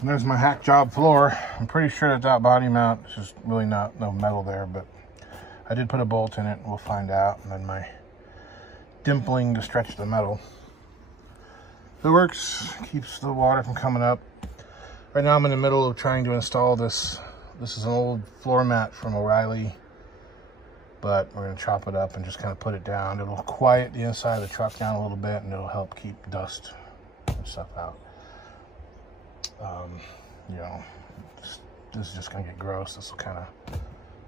And there's my hack job floor. I'm pretty sure that body mount is just really no metal there, but I did put a bolt in it, and we'll find out. And then my dimpling to stretch the metal. It works, keeps the water from coming up. Right now I'm in the middle of trying to install this. This is an old floor mat from O'Reilly, but we're gonna chop it up and just kind of put it down. It'll quiet the inside of the truck down a little bit, and it'll help keep dust and stuff out. You know, this is just gonna get gross. This will kind of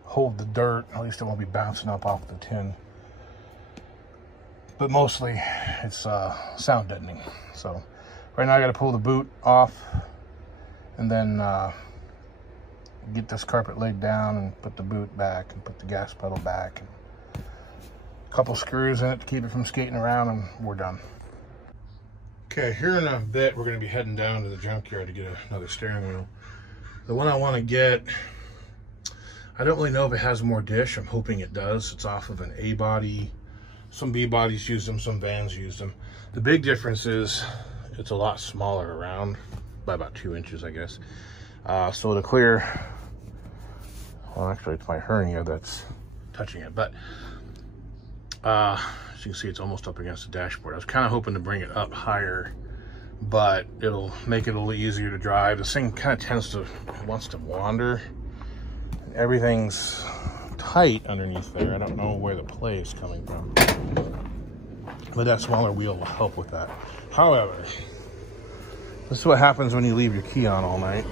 hold the dirt. At least it won't be bouncing up off the tin. But mostly it's sound deadening. So right now I got to pull the boot off and then get this carpet laid down and put the boot back and put the gas pedal back and a couple screws in it to keep it from skating around, and we're done. Okay, here in a bit we're going to be heading down to the junkyard to get another steering wheel. The one I want to get, I don't really know if it has more dish. I'm hoping it does. It's off of an A body. Some B bodies use them, some vans use them. The big difference is it's a lot smaller around, by about 2 inches, I guess. So to clear, well, actually it's my hernia that's touching it, but as you can see, it's almost up against the dashboard. I was kind of hoping to bring it up higher, but it'll make it a little easier to drive. This thing kind of wants to wander. Everything's tight underneath there. I don't know where the play is coming from, but that smaller wheel will help with that. However, this is what happens when you leave your key on all night.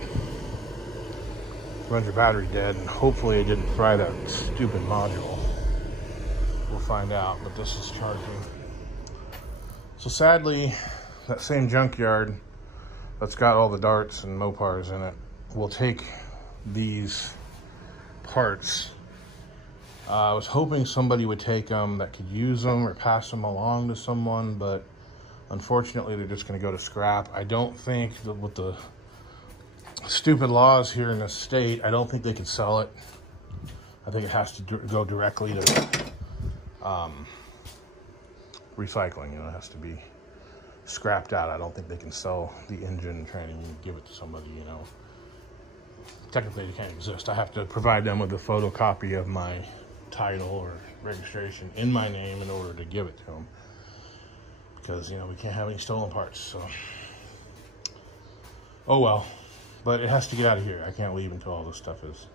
Runs your battery dead, and hopefully it didn't fry that stupid module. We'll find out, but this is charging. So sadly, that same junkyard that's got all the darts and Mopars in it will take these parts. I was hoping somebody would take them that could use them or pass them along to someone, but unfortunately they're just going to go to scrap. I don't think that with the stupid laws here in the state, I don't think they could sell it. I think it has to go directly to recycling. You know, it has to be scrapped out. I don't think they can sell the engine and try and give it to somebody, you know. Technically, it can't exist. I have to provide them with a photocopy of my title or registration in my name in order to give it to them, because, you know, we can't have any stolen parts. So, oh well. But it has to get out of here. I can't leave until all this stuff is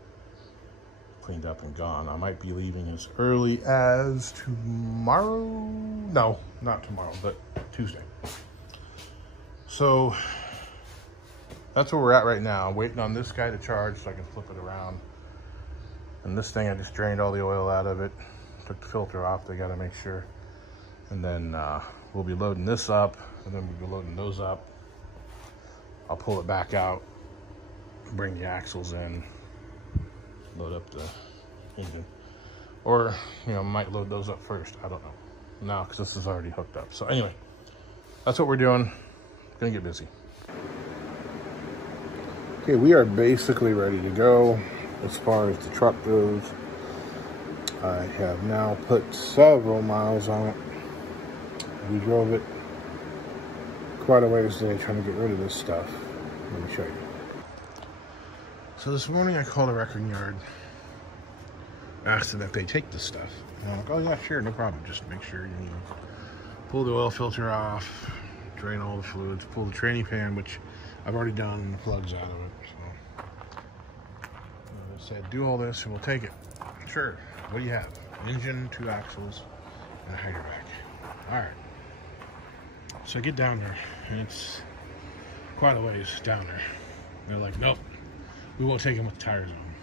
cleaned up and gone. I might be leaving as early as tomorrow. No, not tomorrow, but Tuesday. So that's where we're at right now. I'm waiting on this guy to charge so I can flip it around. And this thing, I just drained all the oil out of it. Took the filter off. They got to make sure. And then we'll be loading this up, and then we'll be loading those up. I'll pull it back out, bring the axles in, load up the engine. Or, you know, might load those up first. I don't know. No, because this is already hooked up. So anyway, that's what we're doing. Gonna get busy. Okay, we are basically ready to go as far as the truck goes. I have now put several miles on it. We drove it quite a ways today trying to get rid of this stuff. Let me show you. So this morning I called a wrecking yard, asked them if they take this stuff. And I'm like, oh yeah, sure, no problem. Just make sure you pull the oil filter off, drain all the fluids, pull the tranny pan, which I've already done, and the plugs out of it. So they said, do all this and we'll take it. Sure. What do you have? An engine, 2 axles, and a hydrovac. All right. So I get down there, and it's quite a ways down there. They're like, nope, we won't take them with the tires on.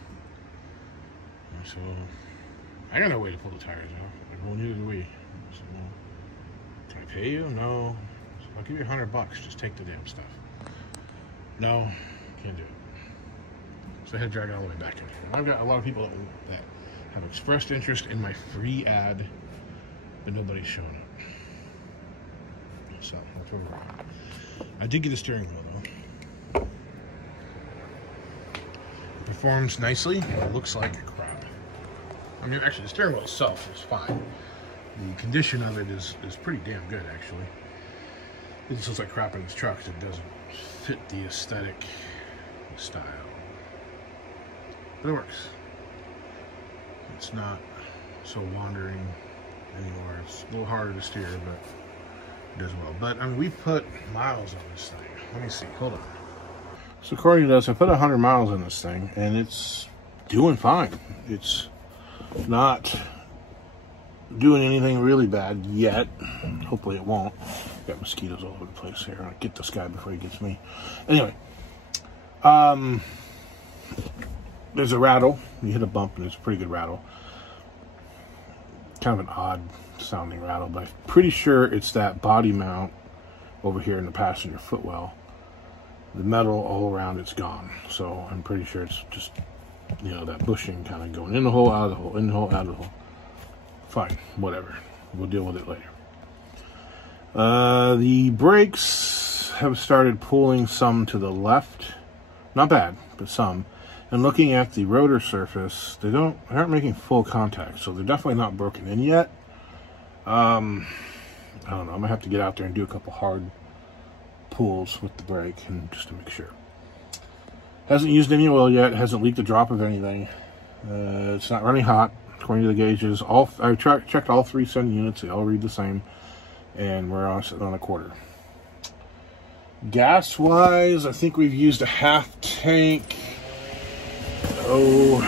And so I got no way to pull the tires out. Like, well, neither do we. So, well, can I pay you? No. So I'll give you $100. Just take the damn stuff. No, can't do it. So I had to drag it all the way back in here. And I've got a lot of people that have expressed interest in my free ad, but nobody's showing up. So that's where we're at. I did get a steering wheel though. It performs nicely. It looks like crap. I mean, actually, the steering wheel itself is fine. The condition of it is pretty damn good, actually. It just looks like crap in this truck because it doesn't fit the aesthetic style. But it works. It's not so wandering anymore. It's a little harder to steer, but it does well. But I mean, we've put miles on this thing. Let me see, hold on. So according to this, I put 100 miles on this thing, and it's doing fine. It's not doing anything really bad yet. Hopefully it won't. Got mosquitoes all over the place here. I'll get this guy before he gets me. Anyway, there's a rattle. You hit a bump and it's a pretty good rattle. Kind of an odd sounding rattle, but I'm pretty sure it's that body mount over here in the passenger footwell. The metal all around it's gone. So I'm pretty sure it's just, you know, that bushing kind of going in the hole, out of the hole, in the hole, out of the hole. Fine, whatever. We'll deal with it later. The brakes have started pulling some to the left. Not bad, but some. And looking at the rotor surface, they aren't making full contact, so they're definitely not broken in yet. I don't know. I'm gonna have to get out there and do a couple hard pulls with the brake, and just to make sure. Hasn't used any oil yet. Hasn't leaked a drop of anything. It's not running hot according to the gauges. I checked all 3 sending units. They all read the same, and we're sitting on a quarter. Gas wise, I think we've used a half tank. Oh,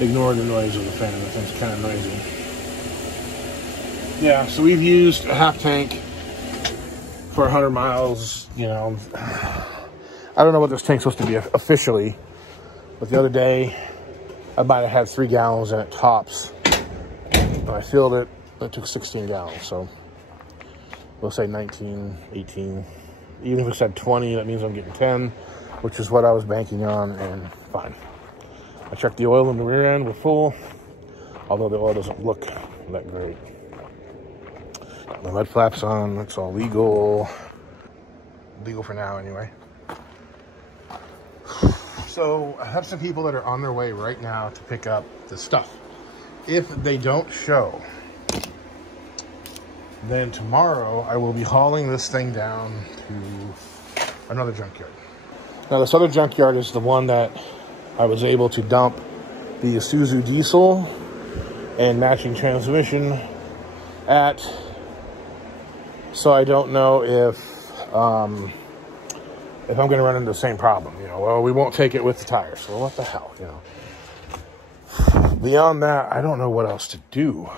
ignore the noise of the fan. The thing's kind of noisy. Yeah, so we've used a half tank for 100 miles. You know, I don't know what this tank's supposed to be officially, but the other day I might have had 3 gallons in it tops. When I filled it, it took 16 gallons. So we'll say 19, 18. Even if it said 20, that means I'm getting 10, which is what I was banking on, and fine. I checked the oil in the rear end, we're full, although the oil doesn't look that great. Got my mud flaps on, it's all legal. Legal for now, anyway. So, I have some people that are on their way right now to pick up the stuff. If they don't show, then tomorrow I will be hauling this thing down to another junkyard. Now this other junkyard is the one that I was able to dump the Isuzu diesel and matching transmission at. So I don't know if I'm going to run into the same problem. You know, well, we won't take it with the tires. Well, what the hell, you know. Beyond that, I don't know what else to do.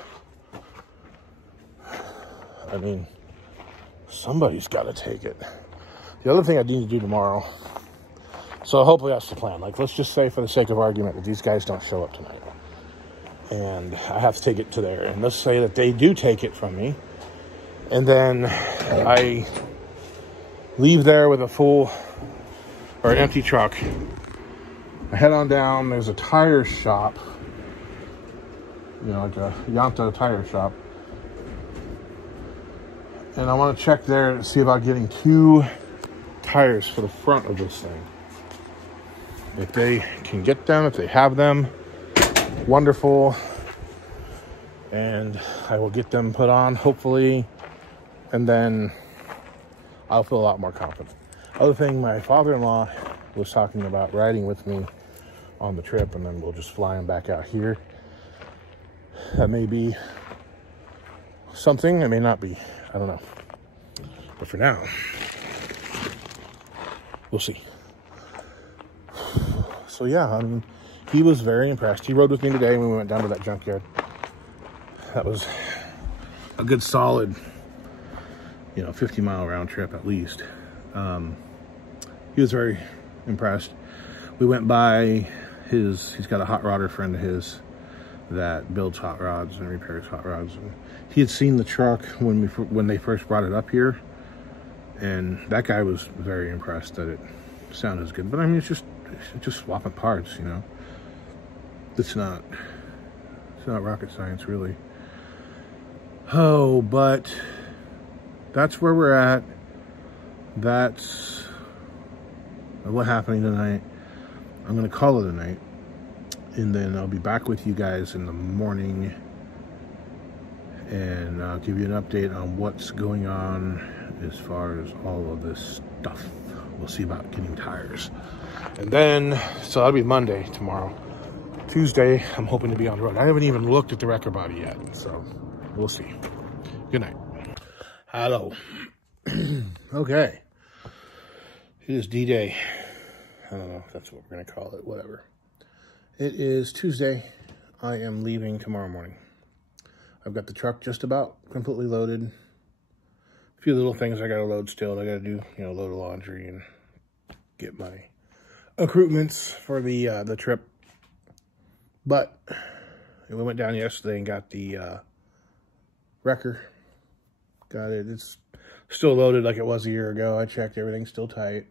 I mean, somebody's got to take it. The other thing I need to do tomorrow, so hopefully that's the plan. Like, let's just say for the sake of argument that these guys don't show up tonight. And I have to take it to there. And let's say that they do take it from me. And then I leave there with a full or an empty truck. I head on down. There's a tire shop. You know, like a Yanta tire shop. And I want to check there to see about getting 2 tires for the front of this thing. If they can get them, if they have them, wonderful. And I will get them put on, hopefully. And then I'll feel a lot more confident. Other thing, my father-in-law was talking about riding with me on the trip, and then we'll just fly him back out here. That may be something, it may not be. I don't know. But for now, we'll see. So yeah, I mean, he was very impressed. He rode with me today when we went down to that junkyard. That was a good solid, you know, 50-mile round trip at least. He was very impressed. We went by he's got a hot rodder friend of his that builds hot rods and repairs hot rods. And he had seen the truck when they first brought it up here, and that guy was very impressed that it sounded as good. But I mean, it's just swapping parts, you know. It's not rocket science, really. Oh, but that's where we're at. That's what happened tonight. I'm gonna call it a night, and then I'll be back with you guys in the morning, and I'll give you an update on what's going on as far as all of this stuff. We'll see about getting tires. And then, so that'll be Monday tomorrow. Tuesday, I'm hoping to be on the road. I haven't even looked at the wrecker body yet, so we'll see. Good night. Hello. Okay. It is D-Day. I don't know if that's what we're going to call it, whatever. It is Tuesday. I am leaving tomorrow morning. I've got the truck just about completely loaded. A few little things I got to load still. I got to do, you know, load of laundry and get my accoutrements for the trip. But we went down yesterday and got the wrecker. Got it. It's still loaded like it was a year ago. I checked, everything's still tight.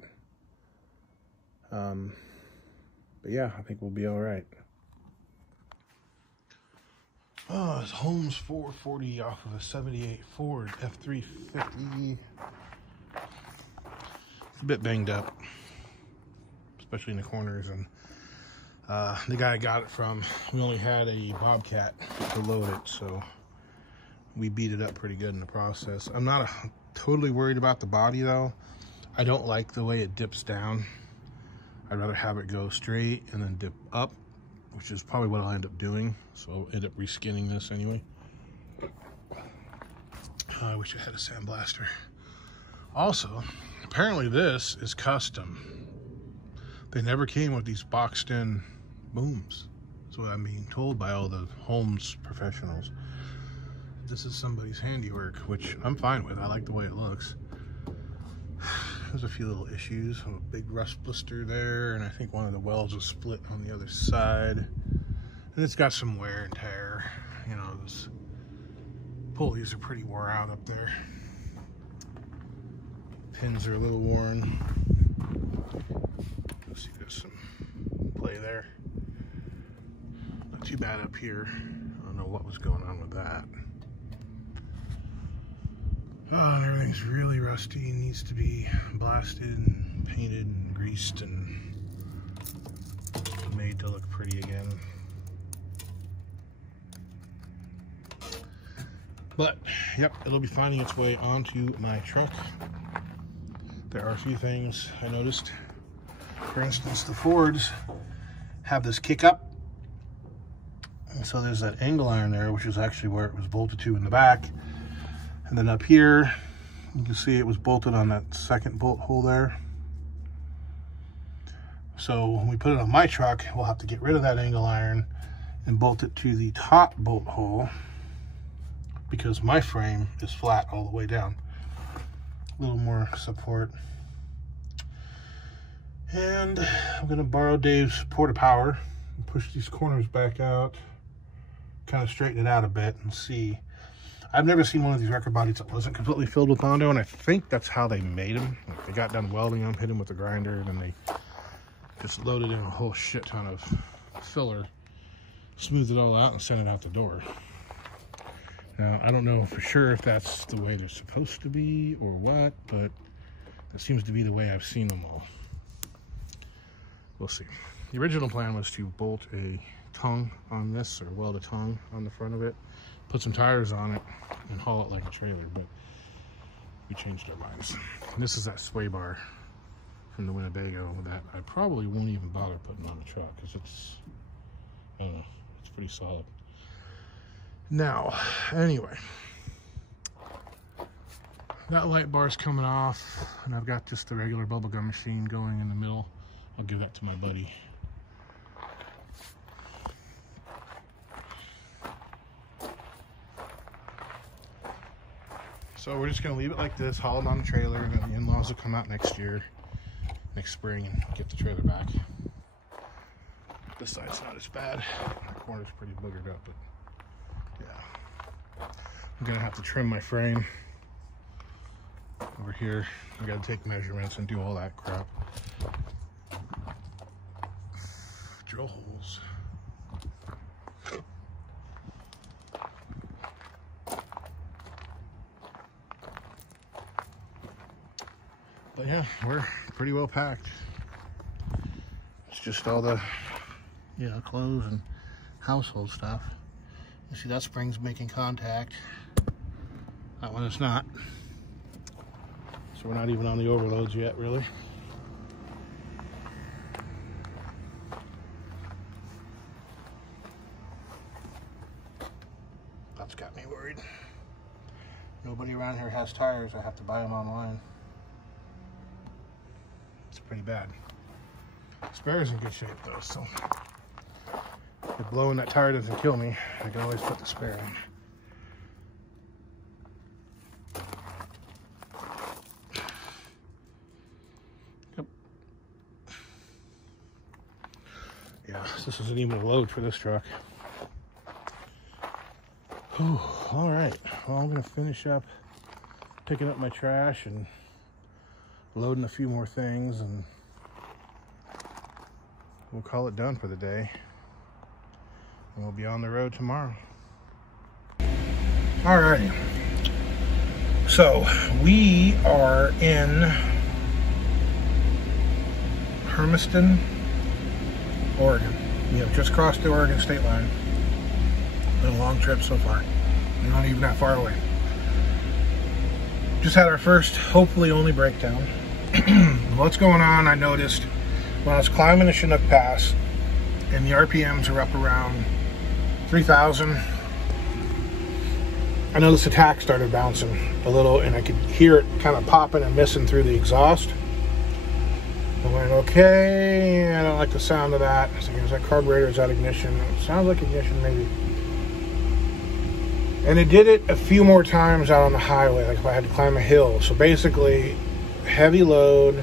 But yeah, I think we'll be all right. Oh, it's Holmes 440 off of a 78 Ford F350. It's a bit banged up, especially in the corners. And the guy I got it from, we only had a Bobcat to load it, so we beat it up pretty good in the process. I'm not totally worried about the body though. I don't like the way it dips down. I'd rather have it go straight and then dip up, which is probably what I'll end up doing. So I'll end up reskinning this anyway. I wish I had a sandblaster. Also, apparently this is custom. They never came with these boxed in booms. That's what I'm being told by all the Holmes professionals. This is somebody's handiwork, which I'm fine with. I like the way it looks. There's a few little issues. A big rust blister there, and I think one of the welds was split on the other side. And it's got some wear and tear. You know, those pulleys are pretty wore out up there. Pins are a little worn. Let's see, there's some play there. Not too bad up here. I don't know what was going on with that. Oh, everything's really rusty. It needs to be blasted and painted and greased and made to look pretty again. But, yep, it'll be finding its way onto my truck. There are a few things I noticed. For instance, the Fords have this kick up. And so there's that angle iron there, which is actually where it was bolted to in the back. And then up here, you can see it was bolted on that second bolt hole there. So when we put it on my truck, we'll have to get rid of that angle iron and bolt it to the top bolt hole, because my frame is flat all the way down. A little more support. And I'm gonna borrow Dave's porta power and push these corners back out, kind of straighten it out a bit and see. I've never seen one of these wrecker bodies that wasn't completely filled with Bondo, and I think that's how they made them. Like, they got done welding them, hit them with the grinder, and then they just loaded in a whole shit ton of filler, smoothed it all out, and sent it out the door. Now, I don't know for sure if that's the way they're supposed to be or what, but it seems to be the way I've seen them all. We'll see. The original plan was to bolt a tongue on this, or weld a tongue on the front of it, put some tires on it, and haul it like a trailer, but we changed our minds. And this is that sway bar from the Wannabango that I probably won't even bother putting on the truck, because it's, I don't know, it's pretty solid. Now, anyway, that light bar's coming off, and I've got just the regular bubblegum machine going in the middle. I'll give that to my buddy. So we're just gonna leave it like this, haul it on the trailer, and then the in-laws will come out next spring, and get the trailer back. This side's not as bad. The corner's pretty boogered up, but yeah. I'm gonna have to trim my frame over here. I gotta take measurements and do all that crap. Drill holes. But yeah, we're pretty well packed. It's just all the, you know, clothes and household stuff. You see that spring's making contact. That one is not. So we're not even on the overloads yet, really. That's got me worried. Nobody around here has tires. I have to buy them online. It's pretty bad. Spare's in good shape though, so if blowing that tire doesn't kill me, I can always put the spare in. Yep. Yeah, this isn't even a load for this truck. Whew, all right, well, I'm gonna finish up picking up my trash and loading a few more things, and we'll call it done for the day. And we'll be on the road tomorrow. Alrighty. So we are in Hermiston, Oregon. We have just crossed the Oregon state line. Been a long trip so far. We're not even that far away. Just had our first, hopefully only breakdown. What's going on, I noticed when I was climbing the Chinook Pass and the RPMs are up around 3,000, I noticed the tack started bouncing a little and I could hear it kind of popping and missing through the exhaust. I went, okay, I don't like the sound of that. I was like, is that carburetor, is that ignition? It sounds like ignition maybe. And it did it a few more times out on the highway, like if I had to climb a hill. So basically, heavy load,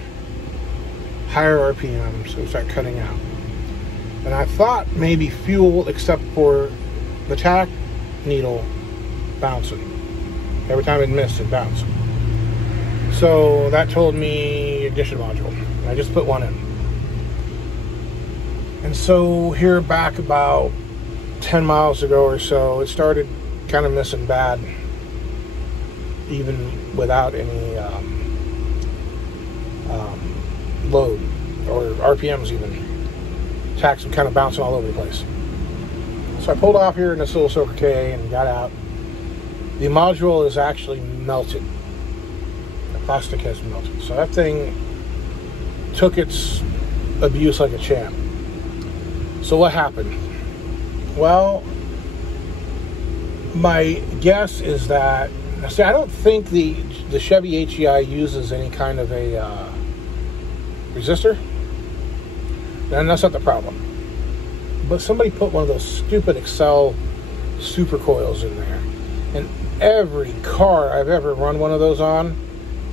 higher RPMs, it would start cutting out. And I thought maybe fuel, except for the tack needle bouncing. Every time it missed, it bounced. So that told me ignition module. I just put one in. And so here back about 10 miles ago or so, it started kind of missing bad, even without any load or RPMs even. Tacks were kind of bouncing all over the place. So I pulled off here in this little Circle K and got out. The module is actually melted. The plastic has melted. So that thing took its abuse like a champ. So what happened? Well, my guess is that, see, I don't think the Chevy HEI uses any kind of a resistor. And that's not the problem. But somebody put one of those stupid Excel super coils in there. And every car I've ever run one of those on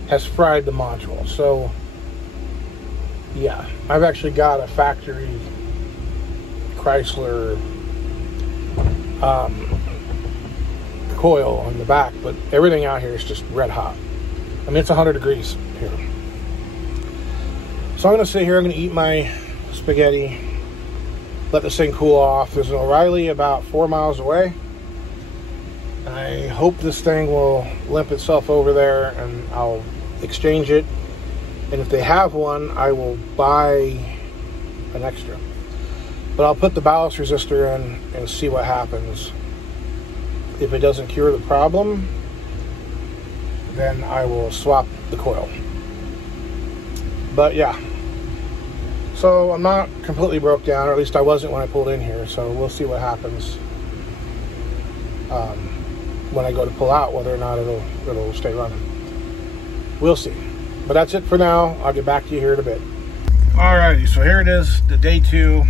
has fried the module. So, yeah, I've actually got a factory Chrysler coil on the back, but everything out here is just red hot. I mean, it's 100 degrees here. So I'm going to sit here, I'm going to eat my spaghetti, let this thing cool off. There's an O'Reilly about 4 miles away. I hope this thing will limp itself over there and I'll exchange it. And if they have one, I will buy an extra. But I'll put the ballast resistor in and see what happens. If it doesn't cure the problem, then I will swap the coil. But yeah. So I'm not completely broke down, or at least I wasn't when I pulled in here. So we'll see what happens when I go to pull out, whether or not it'll stay running. We'll see. But that's it for now. I'll get back to you here in a bit. Alrighty, so here it is, the day 2.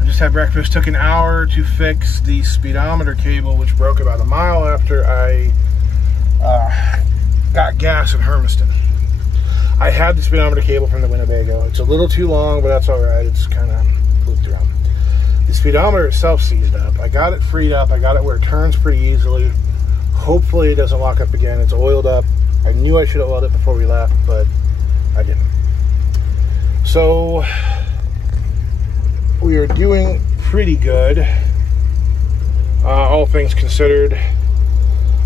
I just had breakfast. Took an hour to fix the speedometer cable, which broke about a mile after I got gas in Hermiston. I had the speedometer cable from the Wannabango. It's a little too long, but that's all right. It's kind of looped around. The speedometer itself seized up. I got it freed up. I got it where it turns pretty easily. Hopefully it doesn't lock up again. It's oiled up. I knew I should have oiled it before we left, but I didn't. So we are doing pretty good, all things considered.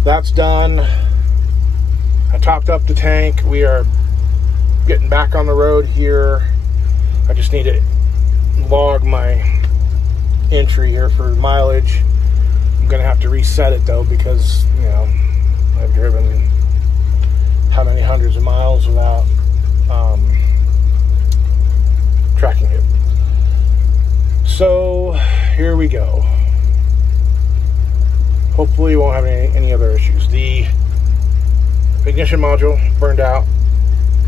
That's done. I topped up the tank. We are getting back on the road here. I just need to log my entry here for mileage. I'm gonna have to reset it though, because, you know, I've driven how many hundreds of miles without tracking it. So here we go. Hopefully we won't have any other issues. The ignition module burned out,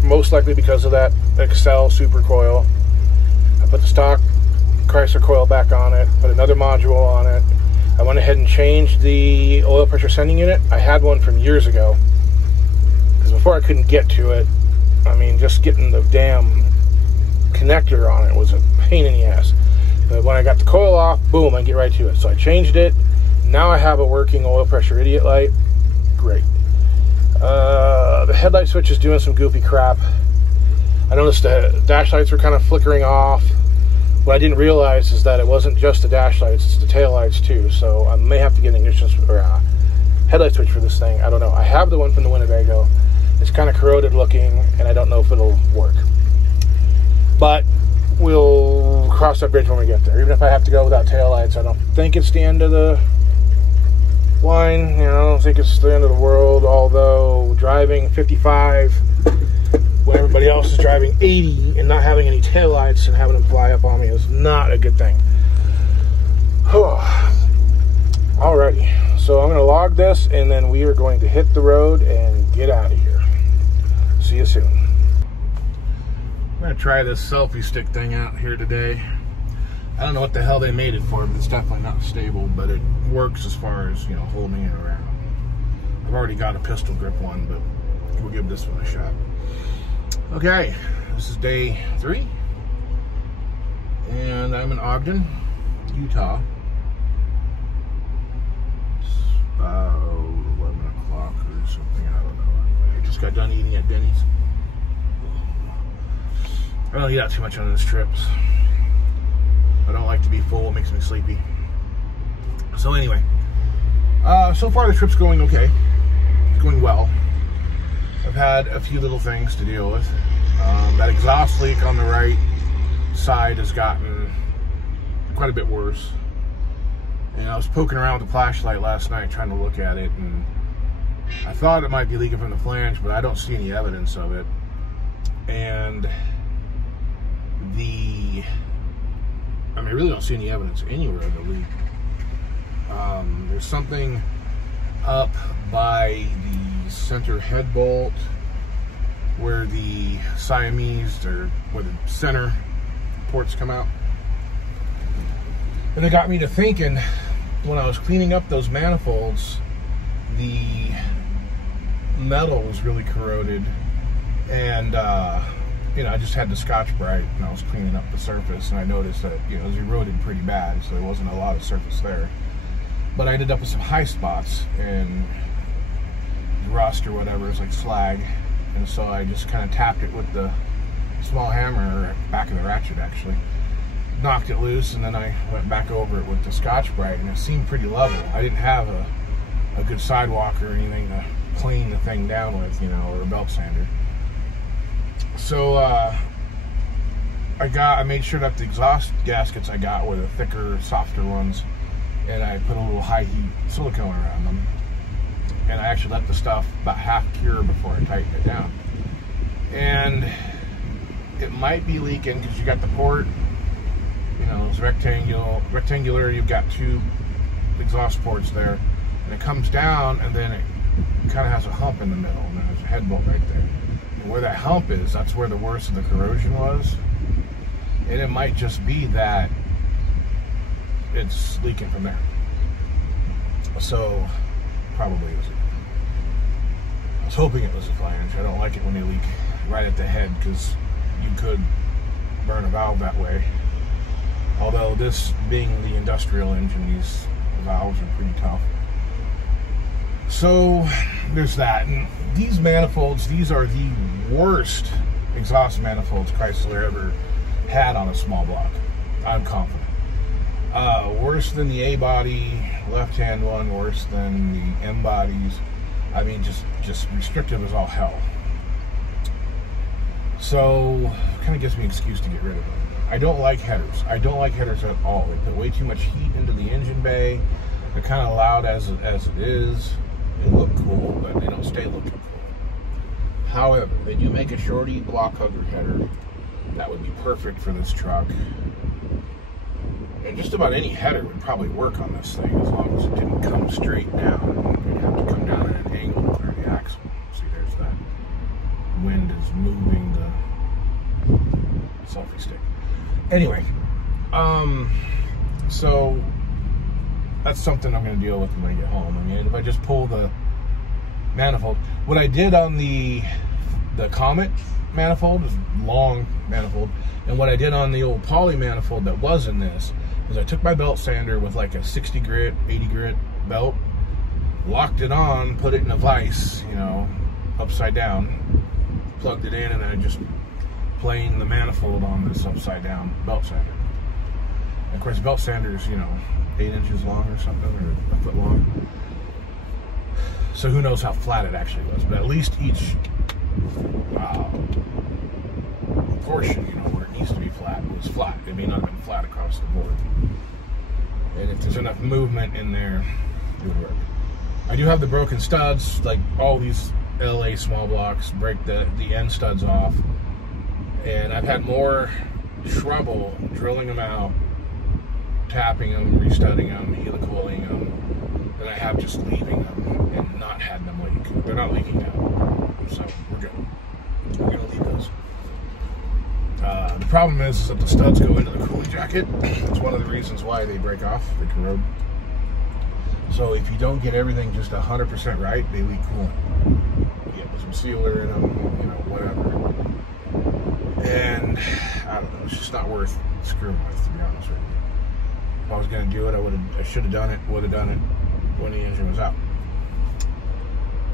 most likely because of that Excel super coil. I put the stock Chrysler coil back on it, put another module on it. I went ahead and changed the oil pressure sending unit. I had one from years ago, because before I couldn't get to it. I mean, just getting the damn connector on it was a pain in the ass. But when I got the coil off, boom, I get right to it. So I changed it. Now I have a working oil pressure idiot light. Great. The headlight switch is doing some goofy crap. I noticed the dash lights were kind of flickering off. What I didn't realize is that it wasn't just the dash lights, it's the tail lights too. So I may have to get an ignition or a headlight switch for this thing. I don't know. I have the one from the Wannabango. It's kind of corroded looking, and I don't know if it'll work. But we'll cross that bridge when we get there. Even if I have to go without tail lights, I don't think it's the end of the line. You know, I don't think it's the end of the world. Although driving 55 when everybody else is driving 80 and not having any tail lights and having them fly up on me is not a good thing. Alrighty, so I'm going to log this, and then we are going to hit the road and get out of here. See you soon. I'm going to try this selfie stick thing out here today. I don't know what the hell they made it for, but it's definitely not stable, but it works as far as, you know, holding it around. I've already got a pistol grip one, but we'll give this one a shot. Okay, this is day 3, and I'm in Ogden, Utah. It's about 11 o'clock or something, I don't know. I just got done eating at Denny's. I don't eat out too much on these trips. I don't like to be full, it makes me sleepy. So anyway, so far the trip's going okay. It's going well. I've had a few little things to deal with. That exhaust leak on the right side has gotten quite a bit worse. And I was poking around with the flashlight last night trying to look at it, and I thought it might be leaking from the flange, but I don't see any evidence of it. And I really don't see any evidence anywhere of the leak. There's something up by the center head bolt where the Siamese, or where the center ports come out. And it got me to thinking, when I was cleaning up those manifolds, the metal was really corroded, and you know, I just had the Scotch-Brite and I was cleaning up the surface, and I noticed that, you know, it was eroded pretty bad, so there wasn't a lot of surface there. But I ended up with some high spots and rust or whatever, it's like slag, and so I just kind of tapped it with the small hammer, or back of the ratchet actually, knocked it loose, and then I went back over it with the Scotch-Brite, and it seemed pretty level. I didn't have a good sidewalk or anything to clean the thing down with, you know, or a belt sander. So I made sure that the exhaust gaskets I got were the thicker, softer ones, and I put a little high heat silicone around them, and I actually let the stuff about half cure before I tightened it down. And it might be leaking because you got the port, you know, it's rectangular, you've got 2 exhaust ports there, and it comes down, and then it kind of has a hump in the middle, and then there's a head bolt right there. And where that hump is, that's where the worst of the corrosion was. And it might just be that it's leaking from there. So, probably it was I was hoping it was a flange. I don't like it when they leak right at the head, because you could burn a valve that way. Although this being the industrial engine, these valves are pretty tough. So there's that. And these manifolds, these are the worst exhaust manifolds Chrysler ever had on a small block. I'm confident. Worse than the A-body left-hand one, worse than the M-bodies. I mean, just restrictive as all hell. So, it kind of gives me an excuse to get rid of them. I don't like headers. I don't like headers at all. They put way too much heat into the engine bay. They're kind of loud as it is. They look cool, but they don't stay looking cool. However, they do make a shorty block hugger header that would be perfect for this truck. And just about any header would probably work on this thing as long as it didn't come straight down. You'd have to come down at an angle for the axle. See, there's that. Wind is moving the selfie stick. Anyway, so that's something I'm going to deal with when I get home. I mean, if I just pull the manifold, what I did on the Comet manifold is long manifold, and what I did on the old poly manifold that was in this is I took my belt sander with like a 60 grit, 80 grit belt, locked it on, put it in a vise, you know, upside down, plugged it in, and I just planed the manifold on this upside down belt sander. And of course, belt sander's, you know, 8 inches long or something, or a foot long. So who knows how flat it actually was, but at least each portion, you know, where it needs to be flat, was flat. It may not have been flat across the board. And if there's enough movement in there, it would work. I do have the broken studs, like all these LA small blocks break the end studs off. And I've had more trouble drilling them out, tapping them, restudding them, helicoiling them, than I have just leaving them and not having them leak. They're not leaking now, so we're good. We're gonna leave those. The problem is that the studs go into the cooling jacket. It's one of the reasons why they break off, they corrode. So if you don't get everything just 100% right, they leak coolant. You get some sealer in them, you know, whatever. And I don't know, it's just not worth screwing with, to be honest with you. If I was gonna do it, I should have done it, would have done it when the engine was out.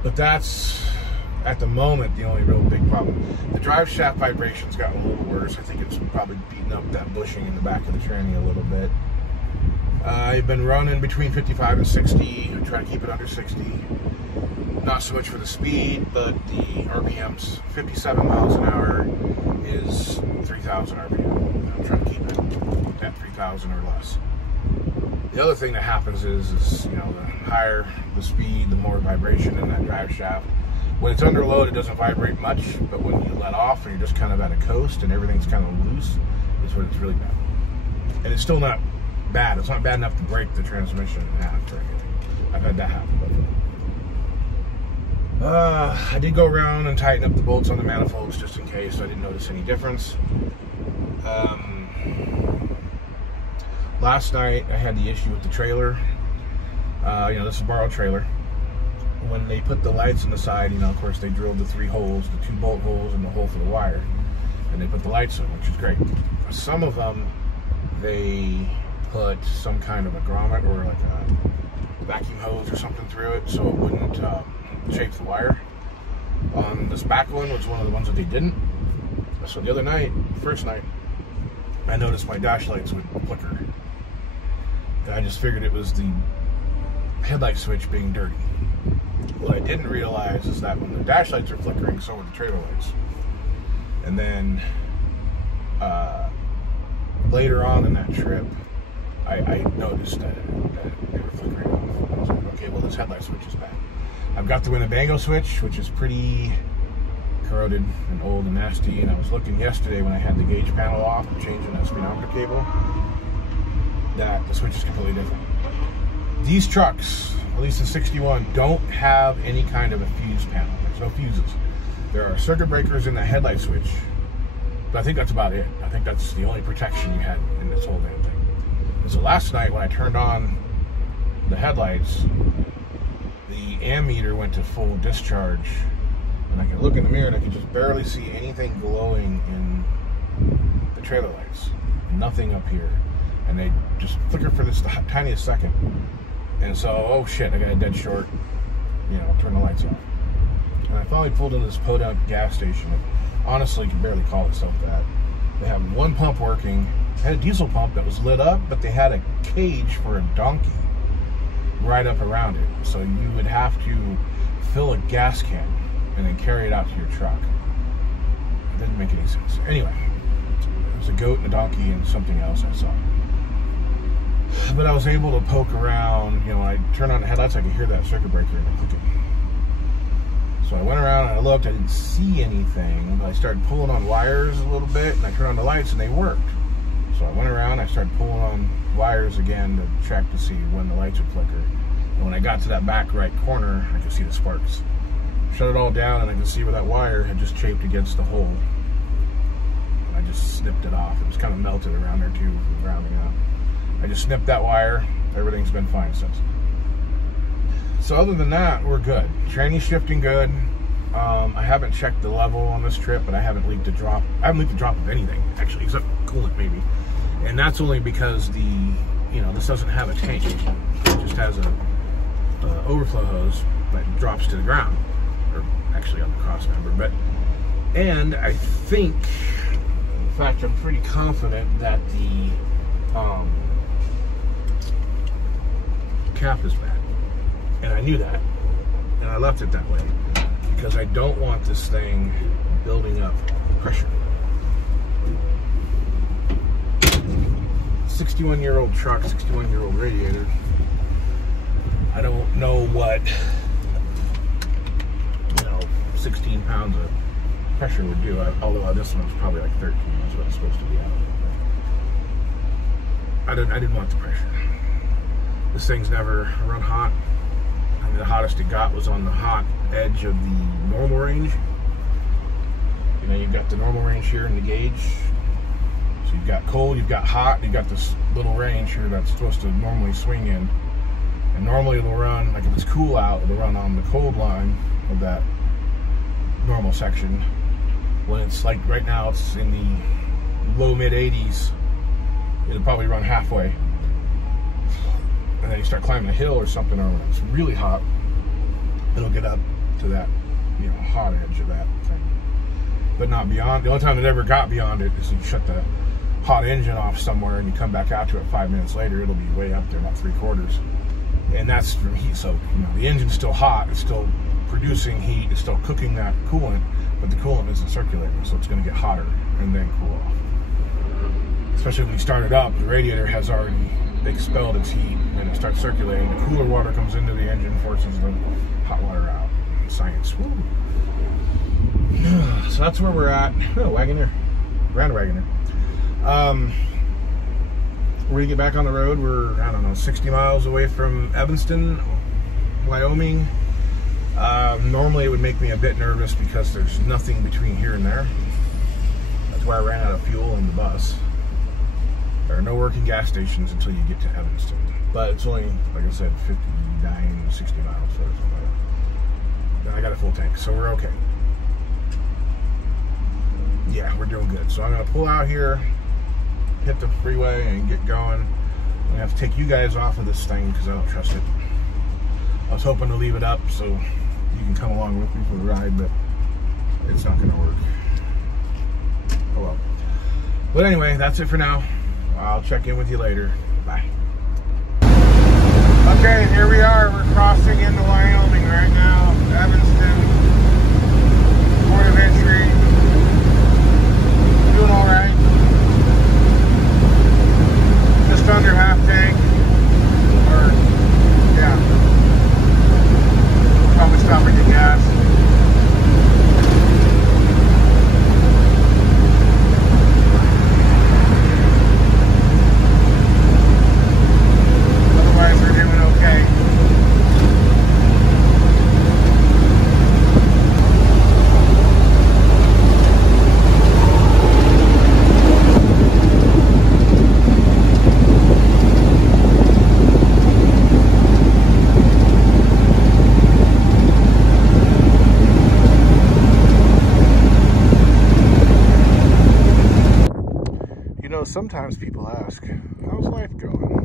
But that's, at the moment, the only real big problem. The drive shaft vibration's gotten a little worse. I think it's probably beating up that bushing in the back of the tranny a little bit. I've been running between 55 and 60. I try to keep it under 60. Not so much for the speed, but the RPMs. 57 miles an hour is 3,000 RPM. I'm trying to keep it at 3,000 or less. The other thing that happens is, you know, the higher the speed, the more vibration in that drive shaft. When it's under load, it doesn't vibrate much, but when you let off and you're just kind of at a coast and everything's kind of loose, is when it's really bad. And it's still not bad. It's not bad enough to break the transmission in half or anything. I've had that happen before. I did go around and tighten up the bolts on the manifolds just in case. I didn't notice any difference. Last night I had the issue with the trailer. You know, this is a borrowed trailer. When they put the lights on the side, you know, of course they drilled the 3 holes, the 2 bolt holes and the hole for the wire. And they put the lights on, which is great. Some of them, they put some kind of a grommet or like a vacuum hose or something through it so it wouldn't chafe the wire. On this back one was one of the ones that they didn't. So the other night, first night, I noticed my dash lights would flicker. I just figured it was the headlight switch being dirty. What I didn't realize is that when the dash lights are flickering, so are the trailer lights. And then later on in that trip, I noticed that they were flickering off. I was like, okay, well, this headlight switch is bad. I've got the Wannabango switch, which is pretty corroded and old and nasty. And I was looking yesterday when I had the gauge panel off, changing that speedometer cable, that the switch is completely different. These trucks, at least in 61, don't have any kind of a fuse panel. There's no fuses. There are circuit breakers in the headlight switch, but I think that's about it. I think that's the only protection you had in this whole damn thing. And so last night when I turned on the headlights, the ammeter went to full discharge, and I could look in the mirror and I could just barely see anything glowing in the trailer lights. Nothing up here. And they just flicker for this tiniest second. And so, oh shit, I got a dead short, you know, turn the lights off. And I finally pulled into this Podunk gas station. Honestly, you can barely call itself that. They have one pump working. They had a diesel pump that was lit up, but they had a cage for a donkey right up around it. So you would have to fill a gas can and then carry it out to your truck. It didn't make any sense. Anyway, there was a goat and a donkey and something else I saw. But I was able to poke around, you know, I turned on the headlights, I could hear that circuit breaker and clicking. So I went around and I looked, I didn't see anything, but I started pulling on wires a little bit, and I turned on the lights and they worked. So I went around, I started pulling on wires again to check to see when the lights would flicker. And when I got to that back right corner, I could see the sparks. Shut it all down and I could see where that wire had just chafed against the hole. And I just snipped it off. It was kind of melted around there too, from grounding out. I just snipped that wire. Everything's been fine since. So other than that, we're good. Training's shifting good. I haven't checked the level on this trip, but I haven't leaked a drop. I haven't leaked a drop of anything, actually, except coolant maybe. And that's only because this doesn't have a tank. It just has a overflow hose that drops to the ground, or actually on the cross member. And I think, in fact, I'm pretty confident that the cap is bad. And I knew that, and I left it that way because I don't want this thing building up pressure. 61-year-old truck, 61-year-old radiator. I don't know what 16 pounds of pressure would do. Although this one's probably like 13. That's what it's supposed to be out of. I didn't want the pressure. This thing's never run hot. I mean, the hottest it got was on the hot edge of the normal range. You've got the normal range here in the gauge. So you've got cold, you've got hot, you've got this little range here that's supposed to normally swing in. And normally it'll run, like if it's cool out, it'll run on the cold line of that normal section. When it's like right now, it's in the low mid 80s, it'll probably run halfway. And then you start climbing a hill or something, or when it's really hot, it'll get up to that, hot edge of that thing. But not beyond. The only time it ever got beyond it is you shut the hot engine off somewhere and you come back out to it 5 minutes later, it'll be way up there, about 3/4. And that's from heat. So, the engine's still hot, it's still producing heat, it's still cooking that coolant, but the coolant isn't circulating, so it's going to get hotter and then cool off. Especially when you start it up, the radiator has already expelled its heat and it starts circulating. The cooler water comes into the engine, forces the hot water out. Science. Woo. So that's where we're at. Oh, Wagoneer. Grand Wagoneer. We're going to get back on the road. We're, 60 miles away from Evanston, Wyoming. Normally it would make me a bit nervous because there's nothing between here and there. That's why I ran out of fuel in the bus. There are no working gas stations until you get to Evanston. But it's only, like I said, 59, 60 miles or something like that. And I got a full tank, so we're okay. Yeah, we're doing good. So I'm going to pull out here, hit the freeway, and get going. I'm going to have to take you guys off of this thing because I don't trust it. I was hoping to leave it up so you can come along with me for the ride, but it's not going to work. Oh well. But anyway, that's it for now. I'll check in with you later. Bye. Okay, here we are. We're crossing into Wyoming right now. Evanston, port of entry. Doing all right. Just under half tank. Probably stop and get gas. Otherwise, we're doing okay. Sometimes people ask, how's life going?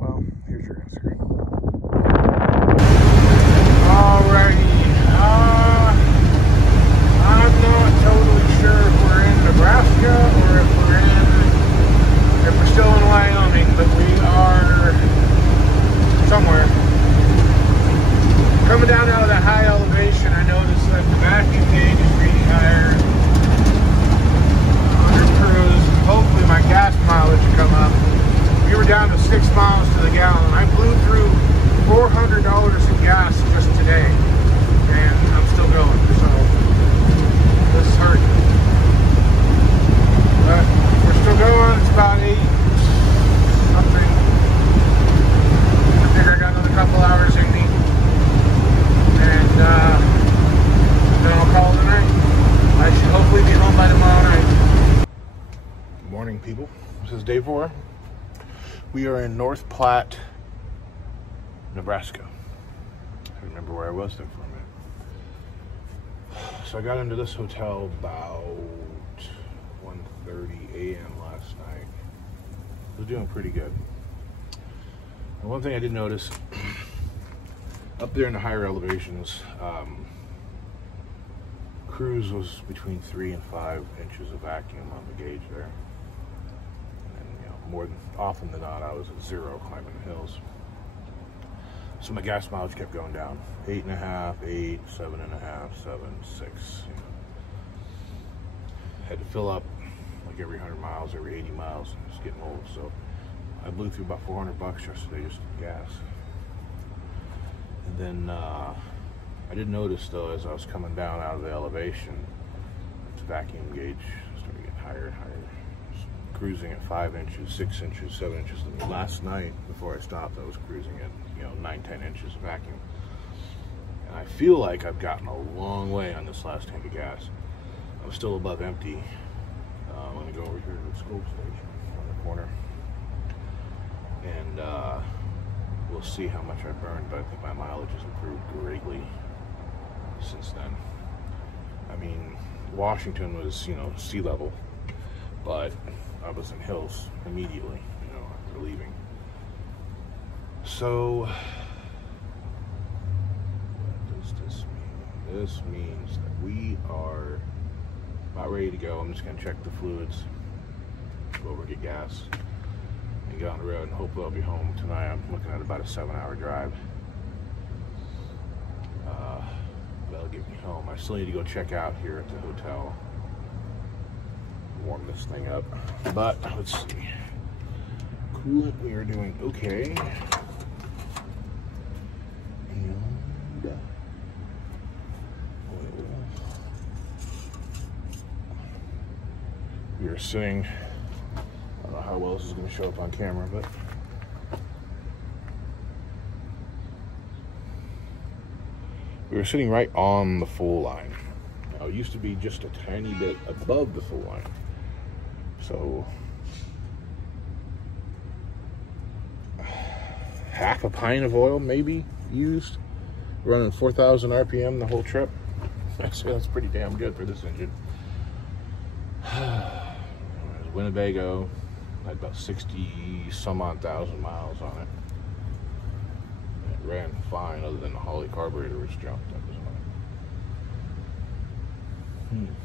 Well, here's your answer. Alrighty. I'm not totally sure if we're in Nebraska or if we're still in Wyoming, but we are somewhere. Coming down out of that high elevation, I noticed that the vacuum gauge is reading higher. Hopefully my gas mileage will come up. people. This is day 4. We are in North Platte, Nebraska. I remember where I was there for a minute. So I got into this hotel about 1:30 a.m. last night. I was doing pretty good. And one thing I did notice, up there in the higher elevations, cruise was between 3 and 5 inches of vacuum on the gauge there. And more than often than not, I was at 0 climbing the hills. So my gas mileage kept going down. 8.5, 8, 7.5, 7, 6. Had to fill up like every 100 miles, every 80 miles. It's getting old, so I blew through about $400 yesterday just in gas. And then I did notice though, as I was coming down out of the elevation, the vacuum gauge started getting higher and higher. Cruising at 5 inches, 6 inches, 7 inches. Last night, before I stopped, I was cruising at 9, 10 inches of vacuum. And I feel like I've gotten a long way on this last tank of gas. I'm still above empty. I'm gonna go over here to the scope station on the corner, and we'll see how much I burned. But I think my mileage has improved greatly since then. I mean, Washington was sea level, but I was in hills immediately after leaving. So what does this mean? This means that we are about ready to go. I'm just gonna check the fluids, go over, get gas, and get on the road, and hopefully I'll be home tonight. I'm looking at about a 7-hour drive. That'll get me home. I still need to go check out here at the hotel, warm this thing up. But let's see. Coolant, we are doing okay. And we are sitting, I don't know how well this is going to show up on camera, but we were sitting right on the full line. Now, it used to be just a tiny bit above the full line. So, half a pint of oil maybe used, running 4,000 RPM the whole trip. That's pretty damn good for this engine. Winnebago, had about 60 some odd thousand miles on it. It ran fine, other than the Holley carburetor was jumped. That was annoying.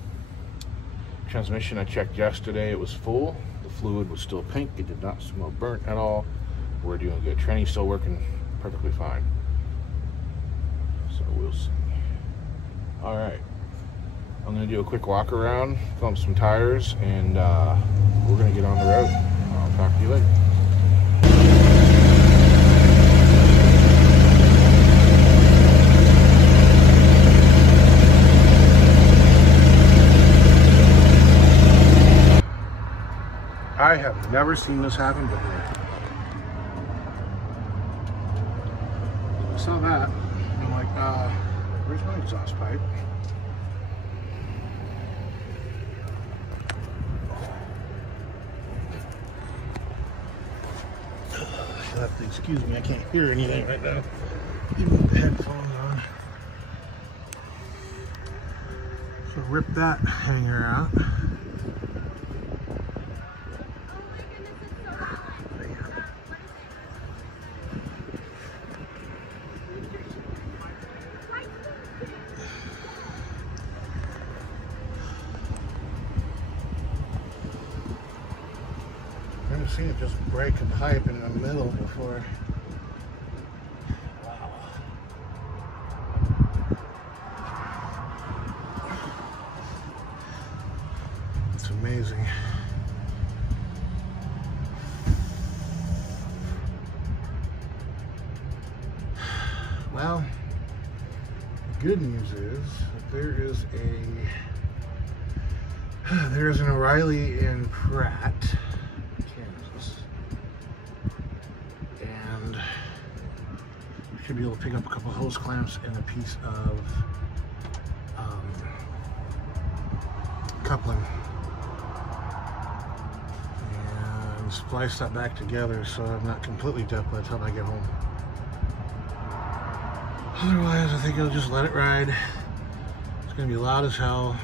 Transmission I checked yesterday, it was full. The fluid was still pink. It did not smell burnt at all. We're doing good. Tranny's still working perfectly fine. So we'll see. All right. I'm going to do a quick walk around, pump some tires, and we're going to get on the road. I'll talk to you later. I have never seen this happen before. I saw that, and I'm like, where's my exhaust pipe? You'll have to excuse me, I can't hear anything right now, even with the headphones on. So rip that hanger out. I've never seen it just break a pipe in the middle before. Wow. It's amazing. Well, the good news is that there is an O'Reilly in Pratt, Kansas, and we should be able to pick up a couple hose clamps and a piece of coupling. and splice that back together so I'm not completely deaf by the time I get home. Otherwise, I think I'll just let it ride. It's gonna be loud as hell.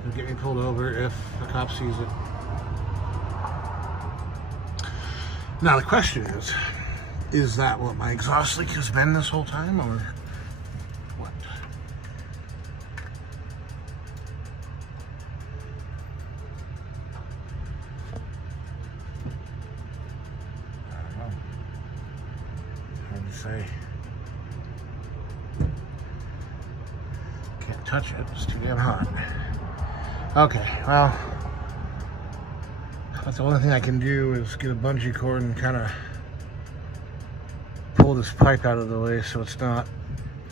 It'll get me pulled over if a cop sees it. Now the question is that what my exhaust leak has been this whole time, or what? I don't know. Hard to say. Can't touch it, it's too damn hot. Okay, well, that's the only thing I can do is get a bungee cord and kind of pull this pipe out of the way so it's not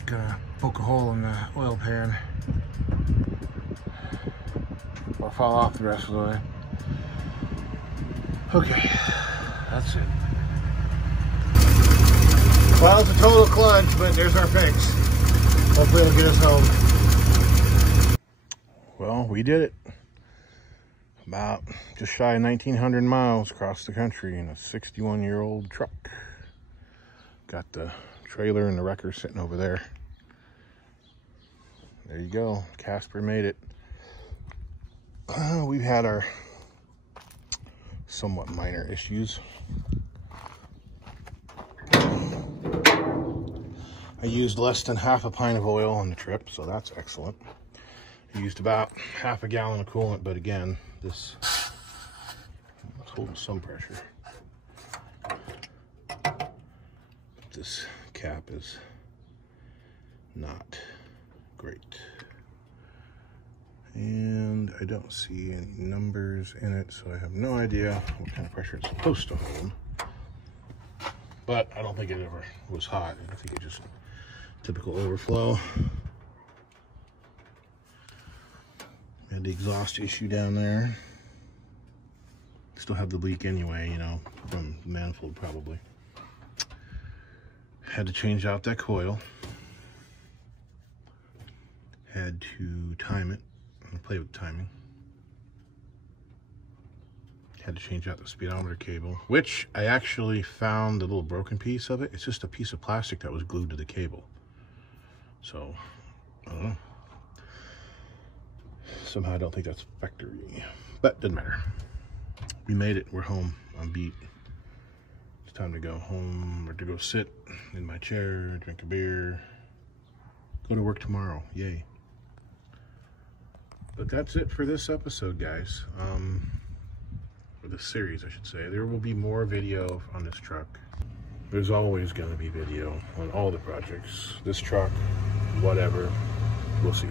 gonna poke a hole in the oil pan or fall off the rest of the way. Okay, that's it. Well, it's a total clunge, but there's our fix. Hopefully it'll get us home. Well, we did it. About just shy of 1,900 miles across the country in a 61-year-old truck. Got the trailer and the wrecker sitting over there. There you go. Casper made it. We've had our somewhat minor issues. I used less than half a pint of oil on the trip, so that's excellent. I used about half a gallon of coolant, but again, this is holding some pressure. This cap is not great. And I don't see any numbers in it, so I have no idea what kind of pressure it's supposed to hold. But I don't think it ever was hot. I think it just typical overflow. Had the exhaust issue down there. Still have the leak anyway, you know, from the manifold probably. Had to change out that coil. Had to time it and play with the timing. Had to change out the speedometer cable, which I actually found the little broken piece of it. It's just a piece of plastic that was glued to the cable. So, I don't know. Somehow I don't think that's factory, but doesn't matter. We made it. We're home. I'm beat. It's time to go home, or to go sit in my chair, drink a beer, go to work tomorrow. Yay. But that's it for this episode, guys. For this series, I should say. There will be more video on this truck. There's always going to be video on all the projects. This truck, whatever. We'll see.